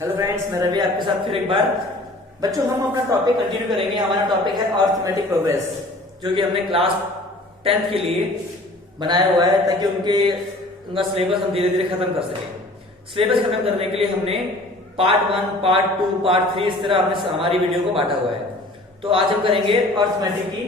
Hello friends, मैं रवि आपके साथ फिर एक बार। बच्चों, हम अपना टॉपिक कंटिन्यू करेंगे। हमारा टॉपिक है अरिथमेटिक प्रोग्रेस, जो कि हमने क्लास 10th के लिए बनाया हुआ है ताकि उनका सिलेबस हम धीरे धीरे खत्म कर सकें। सिलेबस खत्म करने के लिए हमने पार्ट 1, पार्ट 2, पार्ट 3 इस तरह हमने हमारी वीडियो को बांटा हुआ है। तो आज हम करेंगे अरिथमेटिक की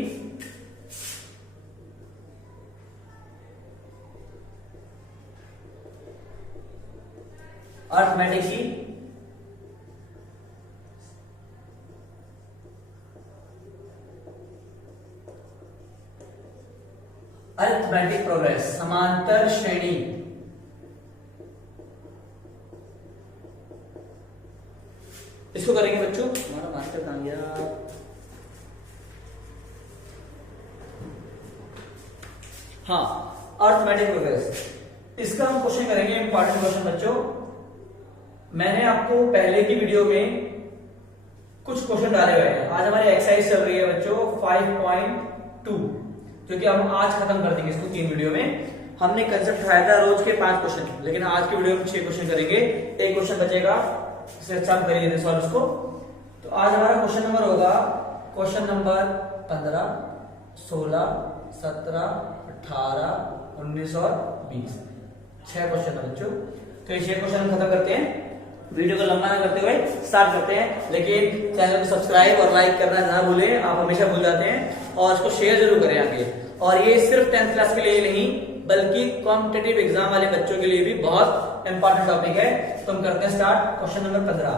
अरिथमेटिक प्रोग्रेस, समांतर श्रेणी। इसको करेंगे बच्चों। हमारा मास्टर कहां गया? हाँ, अरिथमेटिक प्रोग्रेस। इसका हम क्वेश्चन करेंगे, इंपॉर्टेंट क्वेश्चन बच्चों। मैंने आपको पहले की वीडियो में कुछ क्वेश्चन डाले हुए हैं। आज हमारी एक्सरसाइज चल रही है बच्चों 5.2, जो कि हम आज खत्म कर देंगे इसको 3 वीडियो में। हमने कंसेप्ट उठाया था रोज के 5 क्वेश्चन, लेकिन आज की वीडियो में 6 क्वेश्चन करेंगे। एक क्वेश्चन बचेगा, इससे अच्छा हम कर लेते सॉल्व इसको। तो आज हमारा क्वेश्चन नंबर होगा क्वेश्चन नंबर 15, 16, 17, 18, 19 और 20। 6 क्वेश्चन है बच्चों। तो ये 6 क्वेश्चन हम खत्म करते हैं। वीडियो को लंबा ना करते हुए स्टार्ट करते हैं, लेकिन चैनल को सब्सक्राइब और लाइक करना ना भूलें। आप हमेशा भूल जाते हैं। और इसको शेयर जरूर करें आगे। और ये सिर्फ 10th क्लास के लिए नहीं, बल्कि कॉम्पिटिटिव एग्जाम वाले बच्चों के लिए भी बहुत इंपॉर्टेंट टॉपिक है। तो हम करते हैं स्टार्ट। Question number 15।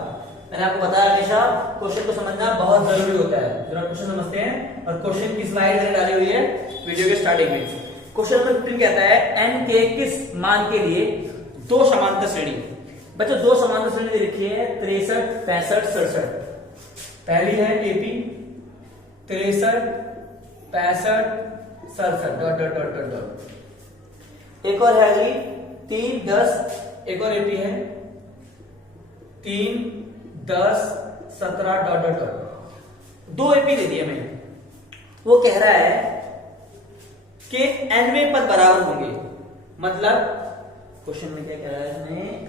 मैंने आपको बताया हमेशा क्वेश्चन को समझना बहुत जरूरी होता है। जरा क्वेश्चन समझते हैं। और क्वेश्चन की स्लाइड मैंने डाली हुई है वीडियो के स्टार्टिंग में। क्वेश्चन नंबर 15 कहता है n के किस मान के लिए 2 समांतर श्रेणी। बच्चों, 2 समांतर श्रेणी दे रखी है 63, 65, 67। पहली है AP 63, 65, 67 dot dot dot dot dot. एक और है जी 3, 10। एक और एपी है 3, 10, 17 डॉट डॉट डॉट। 2 एपी दे दिए मैंने। वो कह रहा है कि nवें पद बराबर होंगे। मतलब क्वेश्चन में क्या कह रहा है इसमें,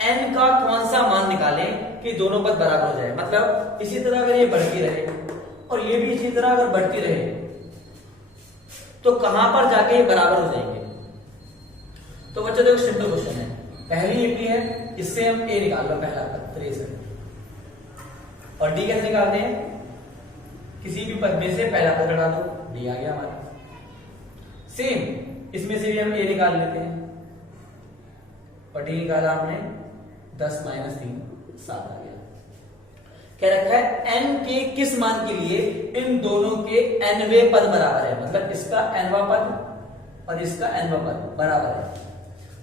n का कौन सा मान निकालें कि दोनों पद बराबर हो जाए। मतलब इसी तरह अगर ये बढ़ती रहे और ये भी इसी तरह अगर बढ़ती रहे तो कहां पर जाके ये बराबर हो जाएंगे। तो बच्चों देखो, सिंपल क्वेश्चन है। पहली एपी है, इससे हम a निकाल लो, पहला पद 63। और d कैसे निकालते हैं? किसी भी पद में से पहला पद घटा दो, d आ गया हमारा। सेम इसमें से भी हम a निकाल लेते हैं। और d निकाला हमने 10 - 3 7 आ गया। क्या रखा है? n के किस मान के लिए इन दोनों के nवें पद बराबर है। मतलब इसका nवां पद और इसका nवां पद बराबर है।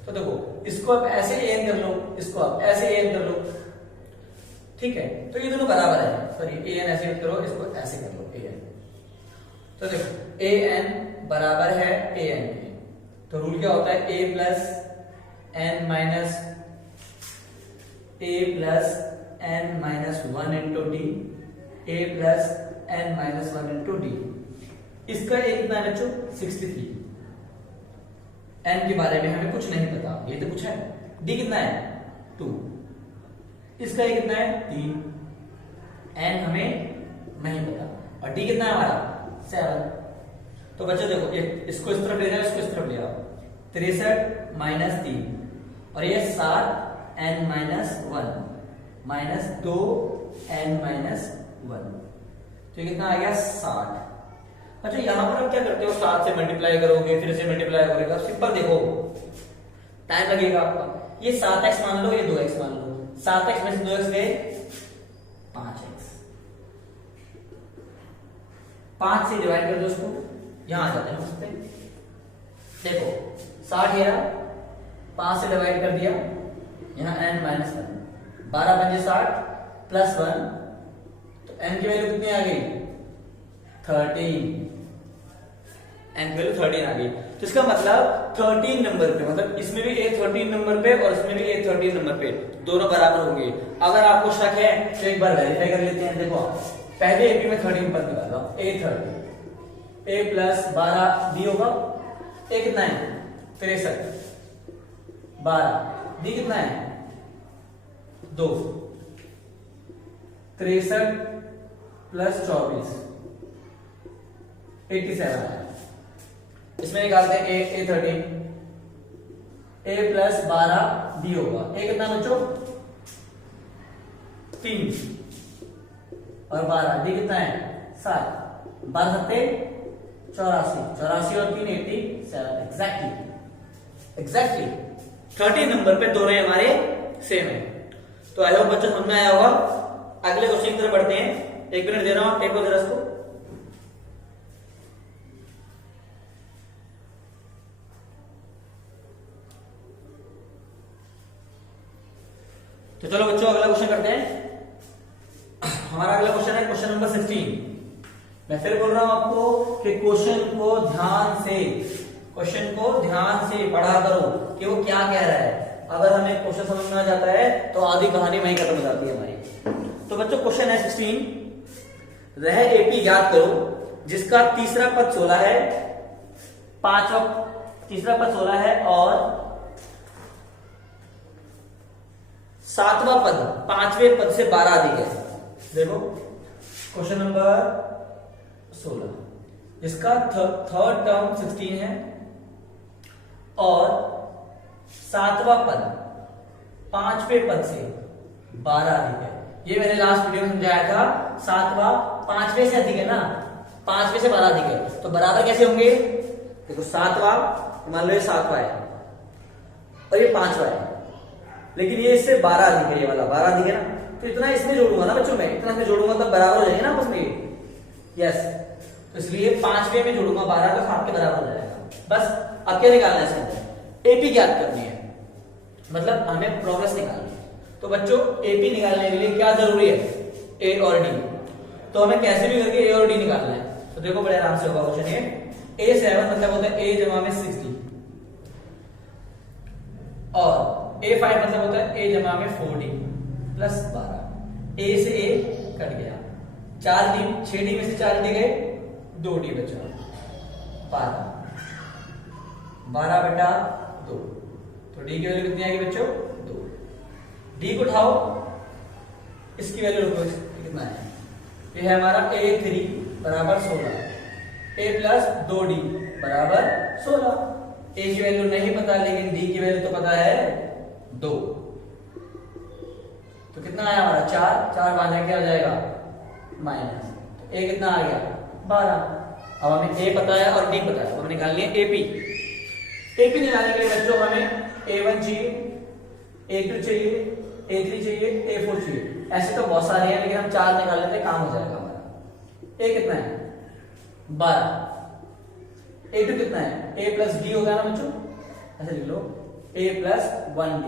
तो देखो, इसको आप ऐसे an कर लो, इसको आप ऐसे an कर लो, ठीक है। तो ये दोनों बराबर है। सॉरी, an ऐसे करो, इसको ऐसे कर लो an। तो देखो, an बराबर है an के। तो रूल क्या होता है? a plus n minus (1) into d, a plus n-1 into d। इसका a कितना है बच्चों? 63। n के बारे में हमें कुछ नहीं पता, ये तो पूछा है। d कितना है? 2। इसका a कितना है? 3। n हमें नहीं पता। और d कितना है हमारा? 7। तो बच्चों देखो, इसको इस तरफ ले जाओ, इसको इस तरफ ले आओ। 63 - 3 और ये 7 n-1 माइनस 2 n-1। तो ये कितना आ गया? 60। अच्छा, यहां पर आप क्या करते हो? 7 से मल्टीप्लाई करोगे, फिर से मल्टीप्लाई करोगे। सिंपल देखो, टाइम लगेगा आपका। ये 7x मान लो, ये 2x मान लो। 7x में से 2x गए 5x। 5 से डिवाइड कर दो इसको, यहां आ जाते हैं। देखो 60 है, 5 से डिवाइड कर दिया, यहां n-1। 12 पंजे 60 प्लस 1, तो n की वैल्यू कितनी आ गई? 13। n की वैल्यू 13 आ गई। तो इसका मतलब 13 नंबर पे, मतलब इसमें भी a 13 नंबर पे और इसमें भी a 13 नंबर पे, दोनों बराबर होंगे। अगर आपको शक है तो एक बार वेरीफाई कर लेते हैं। देखो, पहले एपी में 13 पद निकाला, a 13, a प्लस 12 b होगा। a कितना है? 63। 12 डी कितना है 2, 63 प्लस 24 87 है। इसमें निकालते हैं ए 13 ए प्लस 12 डी होगा। ए कितना बच्चों 3 और 12 डी कितना है 7, 12 सत्ते 84, 84 और 3 87 एग्जैक्टली 30 नंबर पे दोनों हमारे सेम है। तो आई होप बच्चों समझ में आया होगा। अगले क्वेश्चन की तरफ बढ़ते हैं। 1 मिनट दे रहा हूं, टेप जरा इसको। तो चलो बच्चों अगला क्वेश्चन करते हैं। हमारा अगला क्वेश्चन है क्वेश्चन नंबर 16। मैं फिर बोल रहा हूं आपको कि क्वेश्चन को ध्यान से पढ़ा करो कि वो क्या कह रहा है। अगर हमें क्वेश्चन समझ में आ जाता है तो आधी कहानी वहीं खत्म हो जाती है हमारी। तो बच्चों क्वेश्चन है 16, वह एपी ज्ञात करो जिसका तीसरा पद 16 है, तीसरा पद 16 है और सातवां पद पांचवें पद से 12 अधिक है। देखो क्वेश्चन नंबर 16, इसका थर्ड टर्म 16 है और सातवां पद पांचवें पद से 12 अधिक है। ये मैंने लास्ट वीडियो में समझाया था, सातवां पांचवें से अधिक है ना, पांचवें से 12 अधिक है तो बराबर कैसे होंगे। देखो सातवां मान लो ये सातवां है और ये पांचवा है, लेकिन ये इससे 12 अधिक है, ये वाला 12 अधिक है ना, तो इतना इसमें जोड़ूंगा ना बच्चों, मैं इतना इसमें जोड़ूंगा तब बराबर हो जाएंगे ना आपस में। यस, तो इसलिए पांचवें में जोड़ूंगा 12 तो 7 के बराबर हो जाएगा। बस अब क्या निकालना है इसके अंदर, एपी ज्ञात करनी है, मतलब हमें प्रोग्रेस निकालनी है। तो बच्चों एपी निकालने के लिए क्या जरूरी है, ए और डी। तो हमें कैसे भी करके ए और डी निकालना है। तो देखो बड़े आराम से होगा क्वेश्चन ये। A7 मतलब होता है A जमा में 60 और A5 मतलब होता है A जमा में 40 प्लस 12। A से A कट गया, 4 डी, 6 डी में से 4 डी गए, 2 डी बचा, 12 बटा 2। तो डी की वैल्यू कितनी आएगी बच्चों 2। डी को उठाओ, इसकी वैल्यू रखो, कितना है, ये है हमारा A3 बराबर 16, A प्लस 2D बराबर 16। A की वैल्यू नहीं पता लेकिन D की वैल्यू तो पता है 2। तो कितना आया हमारा 4, 4 बांधने क्या हो जाएगा माइनस, तो A कितना आ गया 12। अब हमें A पता है और D पता है, अब हम निकाल लिए AP। AP निकालने के लिए बच्चों हमें A1 चाहिए, A2 चाहिए, A3 चाहिए, A4 चाहिए। ऐसे तो बहुत सारे हैं लेकिन हम 4 निकाल लेते हैं, काम हो जाएगा हमारा। A कितना है 12, A2 कितना है, A प्लस D होगा ना बच्चों, ऐसे लिख लो A प्लस 1D।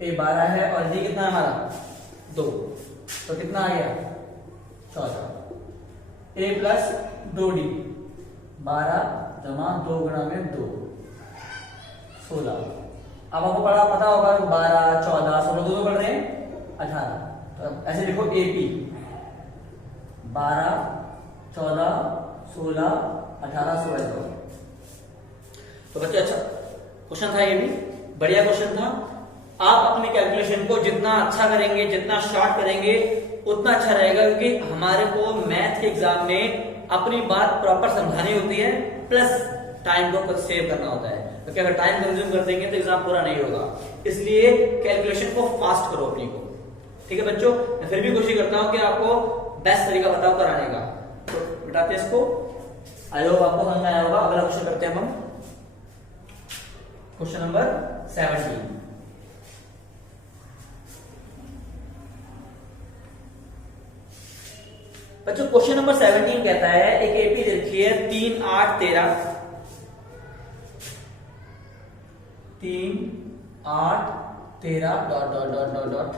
A 12 है और D कितना है हमारा 2, तो कितना आ गया 14। A प्लस 2D 12 जमा 2 गुणा में 2 16। अब आपको पता होगा 12 14 16 दो पढ़ रहे हैं 18। तो ऐसे लिखो AP 12 14 16 18 16। तो बच्चे अच्छा क्वेश्चन था, ये भी बढ़िया क्वेश्चन था। आप अपनी कैलकुलेशन को जितना अच्छा करेंगे, जितना शॉर्ट करेंगे उतना अच्छा रहेगा, क्योंकि हमारे को मैथ के एग्जाम में अपनी बात प्रॉपर समझानी होती है, प्लस टाइम को कुछ सेव करना होता है। क्योंकि अगर टाइम कंज्यूम कर देंगे तो एग्जाम पूरा नहीं होगा, इसलिए कैलकुलेशन को फास्ट करो अपनी को। ठीक है बच्चों, मैं फिर भी कोशिश करता हूं कि आपको बेस्ट तरीका बताओ कराने का। तो बताते हैं इसको, आई होप आपको समझ में आया होगा। अगला क्वेश्चन करते हैं हम, क्वेश्चन नंबर 17। बच्चों क्वेश्चन नंबर 17 कहता है एक एपी लिखी है 3 8 13 3 8 13 dot dot dot dot dot,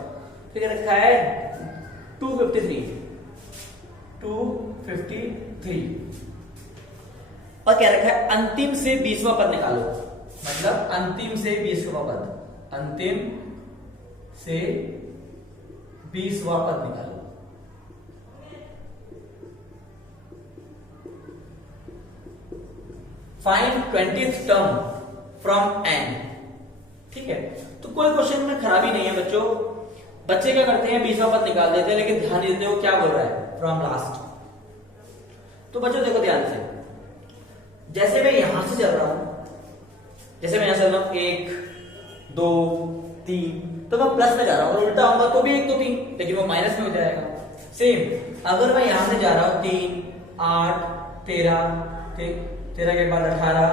फिर रखा है 253 और क्या रखा है अंतिम से 20वां पद निकालो। मतलब अंतिम से 20वां पद, अंतिम से 20वां पद निकालो। Find 20th term from n। ठीक है, तो कोई क्वेश्चन में खराबी नहीं है बच्चों। बच्चे क्या करते हैं, 20वां पद निकाल देते हैं, लेकिन ध्यान नहीं देते वो क्या बोल रहा है, फ्रॉम लास्ट। तो बच्चों देखो ध्यान से, जैसे मैं यहां से चल रहा हूं, जैसे मैं यहां चल रहा हूं 1 2 3, तो मैं प्लस में जा रहा हूं, और उल्टा होगा तो भी 1 2 3, लेकिन वो माइनस में हो जाएगा। सेम अगर मैं यहां से जा रहा हूं 3 8 13 13 के बाद 18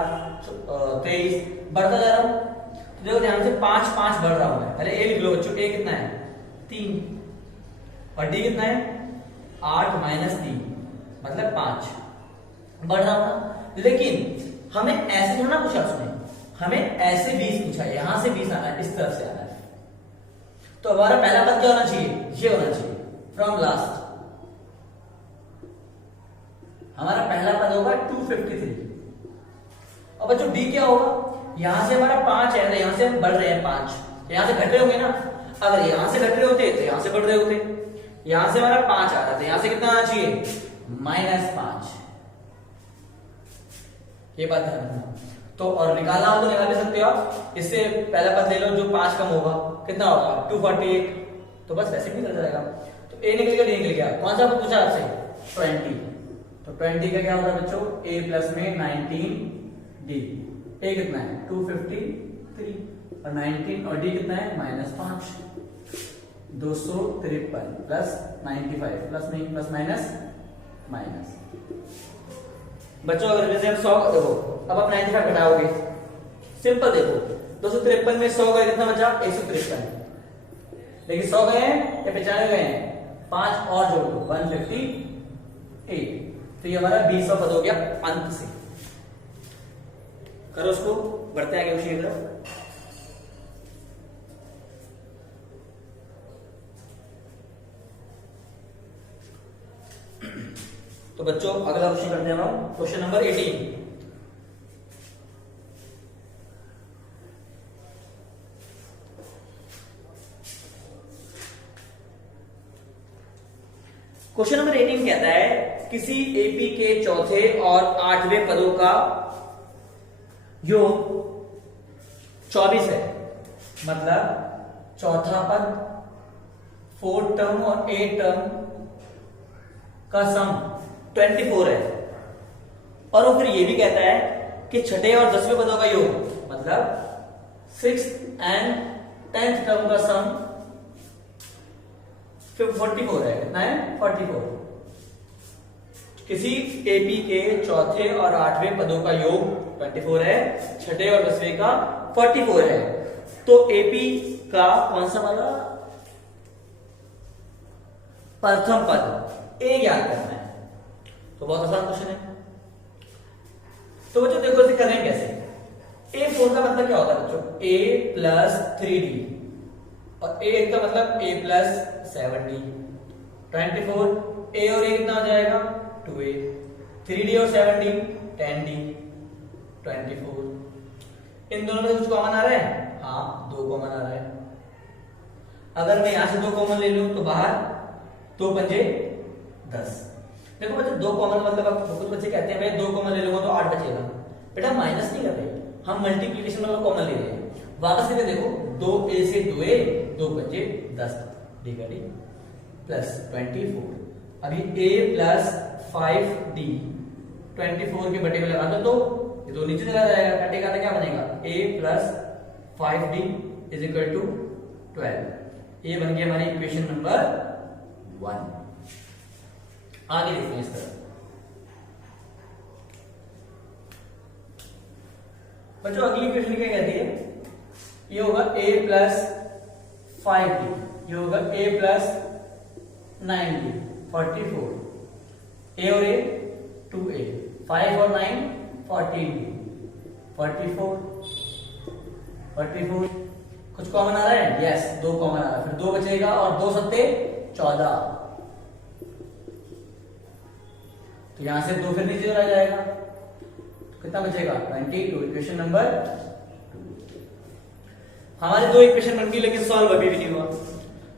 23 बढ़ता जा रहा हूं, तो देखो ध्यान से 5 5 बढ़ रहा हूं मैं। अरे ए लिख लो बच्चों, ए कितना है 3, और डी कितना है 8 - 3 मतलब 5 बढ़ रहा हूं। लेकिन हमें ऐसे थोड़ा ना पूछा उसने, हमें ऐसे 20 पूछा है, यहां से 20 आना है, इस तरफ से आना है। तो हमारा पहला पद क्या होना चाहिए, ये होना चाहिए फ्रॉम लास्ट। हमारा पहला पद होगा 253। और बच्चों डी क्या होगा, यहां से हमारा 5 है, तो यहां से हम बढ़ रहे हैं 5, यहां से घट रहे होंगे ना। अगर यहां से घट रहे होते तो यहां से बढ़ रहे होते। यहां से हमारा 5 आ रहा था, यहां से कितना आना चाहिए -5। ये बात ध्यान रखना। तो और निकालना हो तो निकाल भी सकते हो आप, इससे पहला पद ले लो जो 5 कम होगा, कितना होगा 248, तो बस वैसे भी निकल जाएगा। तो ए निकल गया, डी निकल गया। कौन सा पूछा आपसे 20, तो 20 का क्या होगा बच्चों, a प्लस में 19 d, a कितना है 253, और 19 और d कितना है -5, 253 प्लस 95 प्लस नहीं प्लस माइनस माइनस। बच्चों अगर जैसे हम 100 देखो, अब आप 95 घटाओगे, सिंपल देखो 253 में 100 गए, कितना बचा 153, लेकिन 100 गए हैं या 95 गए हैं, 5 और जोड़ दो 158। तो ये हमारा 20वां पद हो गया अंत से। करो उसको, बढ़ते आगे क्वेश्चन की तरफ। तो बच्चों अगला क्वेश्चन करते हैं हम, क्वेश्चन नंबर 18। क्वेश्चन नंबर 18 कहता है किसी एपी के चौथे और 8वें पदों का योग 24 है, मतलब चौथा पद 4 टर्म और 8 टर्म का सम 24 है। और वो फिर ये भी कहता है कि छठे और 10वें पदों का योग, मतलब 6th एंड 10th टर्म का सम 44 है। कितना है 44। किसी एपी के चौथे और 8वें पदों का योग 24 है, छठे और 10वें का 44 है। तो एपी का कौन सा वाला प्रथम पद ए ज्ञात करना है। तो बहुत आसान क्वेश्चन है। तो बच्चों देखो इसे करें कैसे। A4 का मतलब क्या होता है बच्चों, A प्लस 3D, और A का मतलब A प्लस 7D। 24 A और A कितना हो जाएगा 2A, 3D और 7D 10D, 24। इन दोनों में कुछ कॉमन आ रहा है, हाँ 2 कॉमन आ रहा है। अगर मैं यहां से 2 कॉमन ले लूं तो बाहर 2 पंजे 10। देखो बच्चों 2 कॉमन मतलब अब कुछ बच्चे कहते हैं भाई 2 कॉमन ले लूंगा तो 8 बचेगा। बेटा माइनस नहीं कर रहे, हम मल्टीप्लिकेशन वाला कॉमन ले रहे हैं। वापस करके देखो 2A से 2A, 2 पंजे 10, D प्लस 24। अभी A प्लस 5D 24 के बटे में लगा दो तो ये 2 नीचे चला जाएगा, कटेगा तो क्या बनेगा A plus 5D is equal to 12। ये बन गया हमारी इक्वेशन नंबर 1। आगे देखते हैं इस तरह। बच्चों अगली इक्वेशन क्या कहती है, ये होगा A प्लस 5D, ये होगा A प्लस 9D 44। A और A 2A, 5 और 9 14D 44। कुछ कॉमन आ रहा है, यस 2 कॉमन आ रहा है, फिर 2 बचेगा और 2 सत्ते 14। तो यहां से 2 फिर नीचे चला जाएगा, तो कितना बचेगा 22। Equation number 2। हमारे 2 इक्वेशन बन गई, लेकिन सॉल्व अभी भी नहीं हुआ।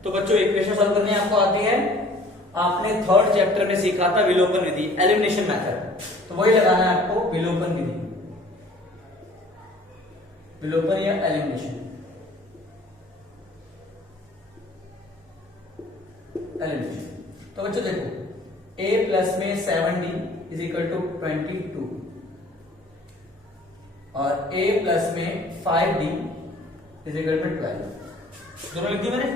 तो बच्चों इक्वेशन सॉल्व करने आपको आती है, आपने 3rd चैप्टर में सीखा था विलोपन विधि, एलिमिनेशन मेथड। तो वही लगाना है आपको, विलोपन विधि, विलोपन या एलिमिनेशन। प्लस में 7d इज इक्वल टू 22 और a प्लस में 5d इज इक्वल टू 12। दोनों लिख दी मैंने।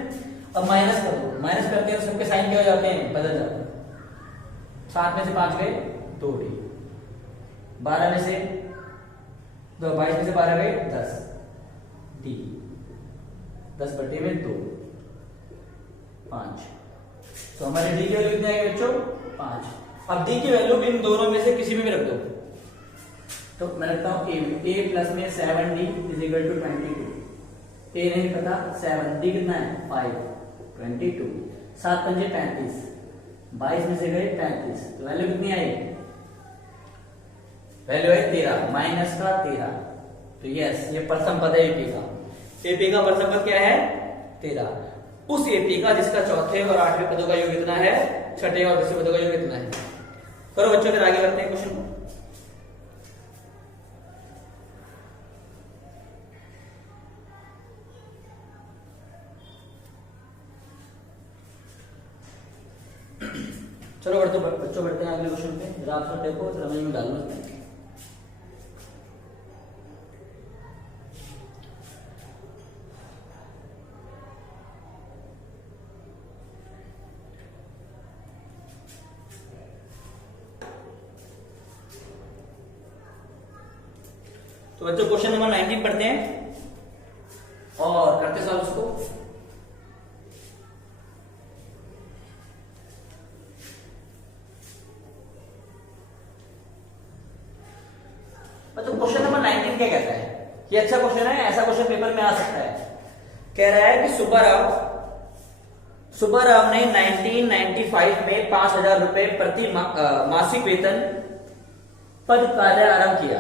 अब माइनस कर दो, माइनस करते हैं तो सबके साइन क्या हो जाते हैं, बदल जाते हैं। 7 में से 5 गए 2d, 12 में से 22 में से 12 गए 10d, 10/2 5। तो हमारे d की वैल्यू कितनी आएगी बच्चों, 5। अब d की वैल्यू इन दोनों में से किसी में भी रख दो। तो मैं रखता हूं a प्लस में 7d is equal to 22। a नहीं पता, 7d कितना है 5, 22, 7 पंजे 35, 22 में से गए 35, तो वैल्यू कितनी आई, वैल्यू है 13, माइनस का 13। तो यस, ये प्रथम पद है एपी का। एपी का प्रथम पद क्या है 13। उस एपी का जिसका चौथे और आठवें पदों का योग कितना है, छठे और दसवें पदों का योग कितना है। करो बच्चों, फिर आगे बढ़ते हैं क्वेश्चन को। चलो बच्चों बढ़ते हैं अगले क्वेश्चन पे। जरा आप सब देखो, समझ में डालो। तो बच्चों क्वेश्चन नंबर 19 पढ़ते हैं और करते सॉल्व उसको। मतलब क्वेश्चन नंबर 19 क्या कहता है, ये अच्छा क्वेश्चन है, ऐसा क्वेश्चन पेपर में आ सकता है। कह रहा है कि सुब्बाराव ने 1995 में 5,000 रुपए प्रति मासिक वेतन पद कार्य आरंभ किया।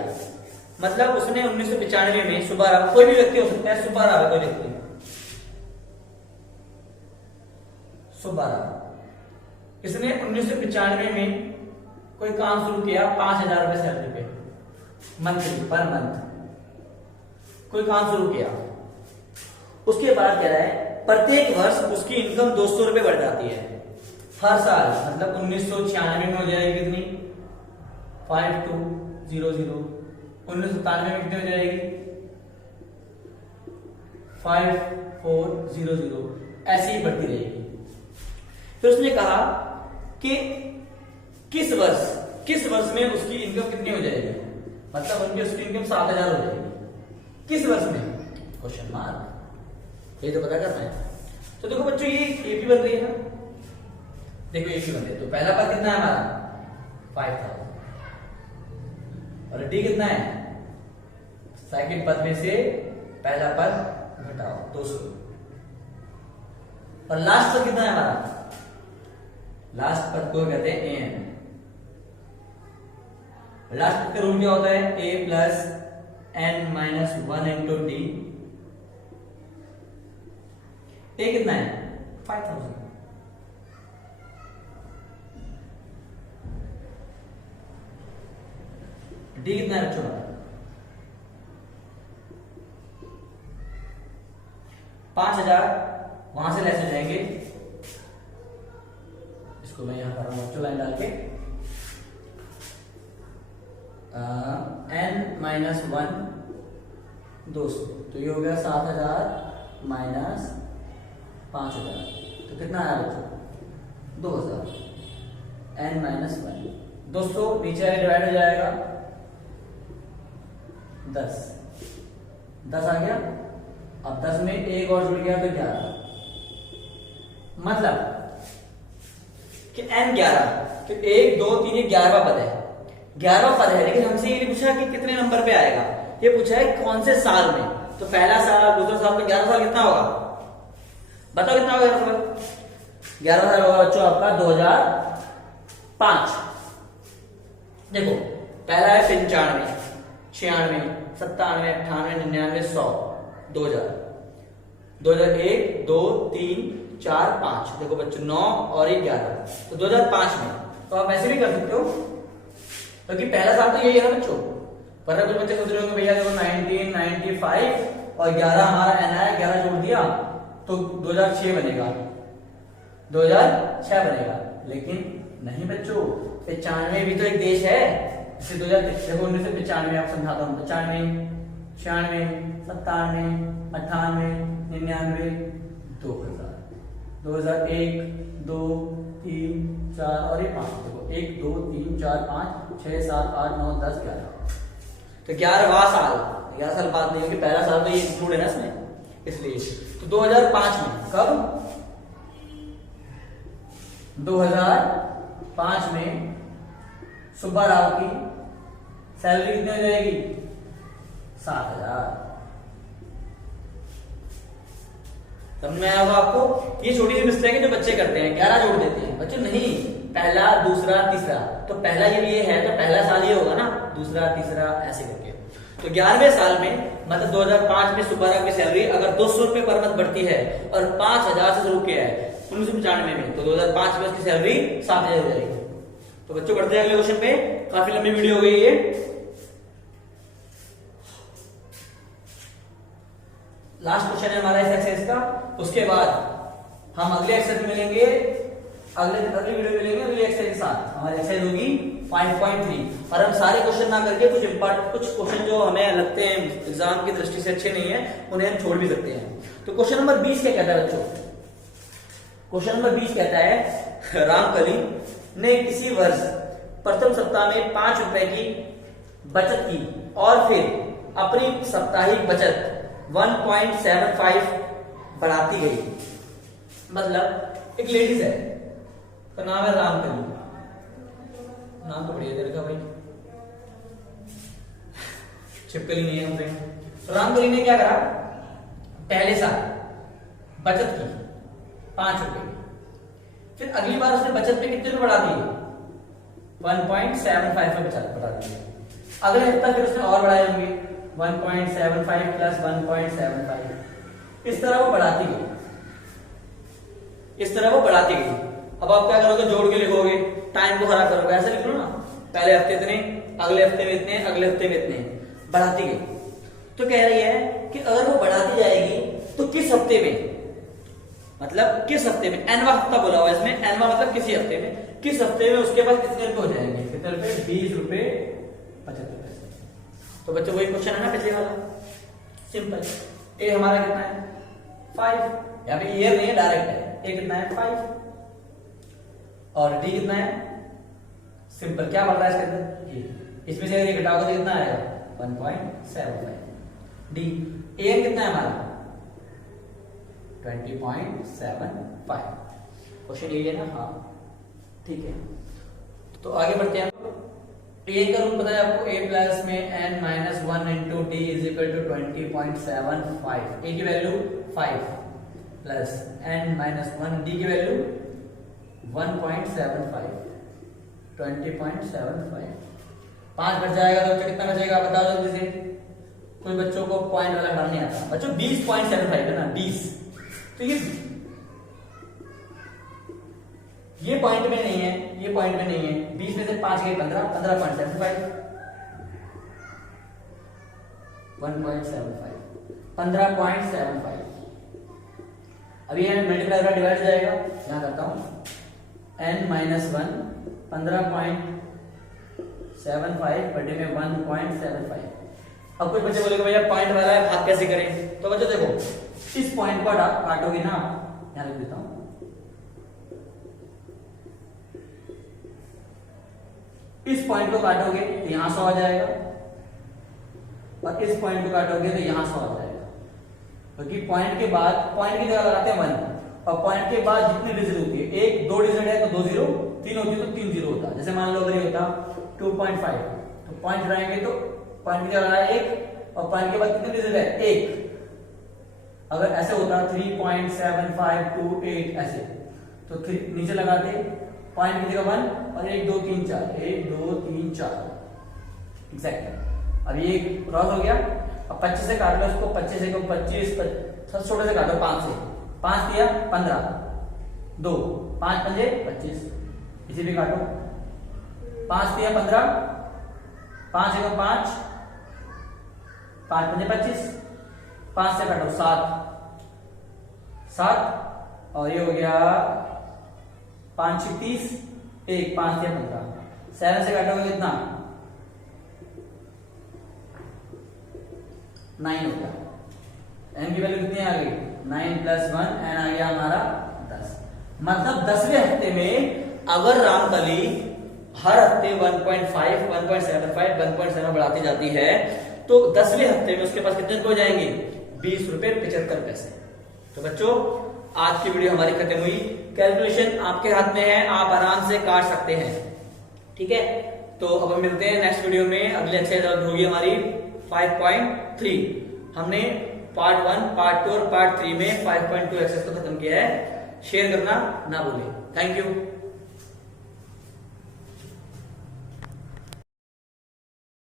मतलब उसने 1995 में, सुब्बाराव कोई भी व्यक्ति हो सकता है, सुब्बाराव है कोई व्यक्ति, सुब्बाराव, इसने 1995 में कोई काम शुरू किया 5,000 रुपए सैलरी पे, मंथली, पर मंथ कोई काम शुरू किया। उसके बाद कह रहा है प्रत्येक वर्ष उसकी इनकम 200 रुपए बढ़ जाती है हर साल। मतलब 1996 में हो जाएगी कितनी, 5200, 1997 में कितनी हो जाएगी, 5400, ऐसे ही बढ़ती रहेगी। फिर उसने कहा कि किस वर्ष में उसकी इनकम कितनी हो जाएगी, मतलब उसकी इनकम 7,000 हो जाएगी, किस वर्ष में, क्वेश्चन मार्क, ये तो पता करना है। तो देखो बच्चों, ये एपी बन रही है ना, देखो एपी बन रही है। तो पहला पद कितना है हमारा 5,000 और डी कितना है, सेकंड पद में से पहला पद घटाओ 200 और लास्ट पद कितना है हमारा, लास्ट पद को कहते हैं एन। लास्ट पद का रूल क्या होता है, a plus n minus 1 into d. A कितना है 5,000, डी कितना है बच्चों, 5,000, वहां से लेस हो जाएंगे, इसको मैं यहां कर रहा हूं बच्चों लाइन डाल के, n माइनस 1 200, तो ये हो गया 7,000 माइनस 5,000, तो कितना आया बच्चों 2,000, n माइनस 1 200 नीचे डिवाइड हो जाएगा 10 आ गया। अब 10 में एक और जुड़ गया तो 11, मतलब कि n 11, तो 1 2 3 ये 11वां पद है, 11वां पद है। लेकिन हमसे ये नहीं पूछा कि कितने नंबर पे आएगा, ये पूछा है कौन से साल में। तो पहला साल, दूसरा साल, तो 11 साल कितना होगा, बताओ कितना होगा 11 साल, 11 साल होगा बच्चों आपका 2005। देखो पहला है 95, 96, 97, 98, 99, 100, 2000, 2001, 2, 3, 4, 5। देखो बच्चों 9 और 11, तो 2005 में। तो आप ऐसे भी कर सकते हो, क्योंकि पहला साल तो यही है ना बच्चों। पर कुछ बच्चे सोच रहे होंगे भैया देखो 1995 और 11 हमारा एन आया, 11 जोड़ दिया तो 2006 बनेगा, 2006 बनेगा, लेकिन नहीं बच्चों, 95 भी तो एक देश है। जैसे 1995 आप समझाता हूँ, 95, 96, 97, 98, 99, 2000, 2001, 2, 3, 4 और ये 5। देखो 1, 2, 3, 4, 5, 6, 7, 8, 9, 10, 11। तो 11वां साल, 11 साल बाद नहीं, क्योंकि पहला साल तो ये इंक्लूड है ना इसमें, इसलिए। तो 2005 में, कब? 2005 में सुब्बा राव की सैलरी कितनी हो जाएगी? 7,000। समझ में आया होगा आपको? ये छोटी सी मिस्टेक है जो बच्चे करते हैं, 11 जोड़ देते हैं। बच्चे नहीं, पहला, दूसरा, तीसरा, तो पहला जब ये है तो पहला साल ये होगा ना, दूसरा, तीसरा, ऐसे करके। तो 11वें साल में, मतलब 2005 में सुब्बा राव की सैलरी अगर 200 रुपए पर मंथ बढ़ती है और 5,000 से शुरू किया है 1995 में, तो 2005 में उसकी सैलरी 7,000 हो जाएगी। तो बच्चों बढ़ते हैं अगले क्वेश्चन पे। काफी लंबी वीडियो हो गई ये। लास्ट क्वेश्चन है हमारा इस एक्सरसाइज का। उसके बाद हम अगले एक्सरसाइज में मिलेंगे, अगली वीडियो में मिलेंगे अगले एक्सरसाइज के साथ। हमारी एक्सरसाइज होगी 5.3 और हम सारे क्वेश्चन ना करके कुछ क्वेश्चन जो हमें लगते हैं एग्जाम की दृष्टि से अच्छे नहीं है उन्हें हम छोड़ भी सकते हैं। तो क्वेश्चन नंबर 20 क्या कहता है बच्चों? क्वेश्चन नंबर 20 कहता है, रामकली ने किसी वर्ष प्रथम सप्ताह में 5 रुपए की बचत की और फिर अपनी साप्ताहिक बचत 1.75 बढ़ाती गई। मतलब एक लेडीज है, तो नाम है रामकली। नाम तो बढ़िया तेरे का भाई, छिपकली नहीं है हमसे। तो रामकली ने क्या करा? पहले साल बचत की 5 रुपए, फिर अगली बार उसने बचत पे कितने रुपए बढ़ा दिए? 1.75 में बचत बढ़ा दिए। अगले हफ्ता फिर उसने और बढ़ाए होंगे 1.75 प्लस 1.75। इस तरह वो बढ़ाती गई, इस तरह वो बढ़ाती गई। अब आप क्या करोगे? जोड़ के लिखोगे, टाइम को खराब करोगे, ऐसे लिख लो ना, पहले हफ्ते इतने, अगले हफ्ते में इतने, अगले हफ्ते में इतने, बढ़ाती गई। तो कह रही है कि अगर वो बढ़ाती जाएगी तो किस हफ्ते में, मतलब किस हफ्ते में, एनवा हफ्ता बोला हुआ इसमें, एनवा मतलब किसी हफ्ते में, किस हफ्ते में उसके पास कितने रुपए हो जाएंगे? कितने रुपए? 20 रुपए 75 पैसे। तो बच्चों वही क्वेश्चन है ना पिछले वाला, सिंपल। ए हमारा कितना है? 5। यहाँ पे ईयर नहीं है, डायरेक्ट है। ए कितना है? 5। और डी कितना है? सिंपल, क्या बढ़ रहा है इसके अंदर? इसमें से अगर घटाओगे तो कितना आएगा? 1.75। डी ए कितना है हमारा? 20.75। क्वेश्चन यही है ना? हाँ ठीक है। तो आगे बढ़ते हैं। ए का रूल पता है आपको, ए प्लस में n minus 1 into D is equal to 20.75। A की value 5 plus n minus 1, D की वैल्यू 1.75, 20.75। 5 बच जाएगा तो कितना बचेगा बताओ जल्दी से। कोई बच्चों को पॉइंट वाला करना नहीं आता बच्चों। 20.75 है ना, 20। तो ये पॉइंट में नहीं है, ये पॉइंट में नहीं है। 20 में से 5 गए 15, 15.75, 1.75, 15.75। अभी n मल्टीप्लाई का डिवाइड हो जाएगा, यहां करता हूं n माइनस 1 15.75 बटे में 1.75। अब कुछ बच्चे बोलेंगे भैया पॉइंट वाला है, भाग कैसे करें? तो बच्चों देखो, इस पॉइंट को काटोगे ना, यहां लिख देता हूं, इस पॉइंट को काटोगे तो यहां 100 आ जाएगा और इस पॉइंट को काटोगे तो यहां 100 आ जाएगा। क्योंकि पॉइंट के बाद, पॉइंट की जगह लगाते हैं 1 और पॉइंट के बाद जितनी डिजिट होती है, एक 2 डिजिट है तो 2 0, 3 होती है तो 3 0 होता है। जैसे मान लो अगर ये होता 2.5, तो पॉइंट लगाएंगे तो पॉइंट की जगह लगाया 1 और पॉइंट के बाद कितनी डिजिट है? 1। अगर ऐसे होता 3.7528 ऐसे, तो नीचे लगाते पॉइंट की जगह 1 और 1 2 3 4, 1 2 3 4 एग्जैक्ट। अब ये क्रॉस हो गया। अब 25 से काट लो इसको, 25 से 25, सबसे छोटे से काटो 5 से, 5 दिया 15, 2 5 पंजे 25, इसी भी काटो। 5 दिया 15, 5 एक 5, 5 पंजे 25, 5 से काटो 7 और ये हो गया 5 6 30, 1 5 3 15, 7 से काटोगे कितना 9 हो गया। n की वैल्यू कितनी आ गई 9 + 1, n आ गया हमारा 10। मतलब 10वें हफ्ते में अगर रामकली हर हफ्ते 1.5 1.75 1.7 बढ़ाती जाती है तो 10वें हफ्ते में उसके पास कितने रुपए हो जाएंगे 20 रुपए 75 पैसे। तो बच्चों आज की वीडियो हमारी खत्म हुई। कैलकुलेशन आपके हाथ में है, आप आराम से काट सकते हैं। ठीक है, तो अब हम मिलते हैं नेक्स्ट वीडियो में। अगली एक्सरसाइज होगी हमारी 5.3। हमने पार्ट 1 पार्ट 2 और पार्ट 3 में 5.2 एक्सरसाइज को खत्म किया है। शेयर करना ना भूलें। Thank you.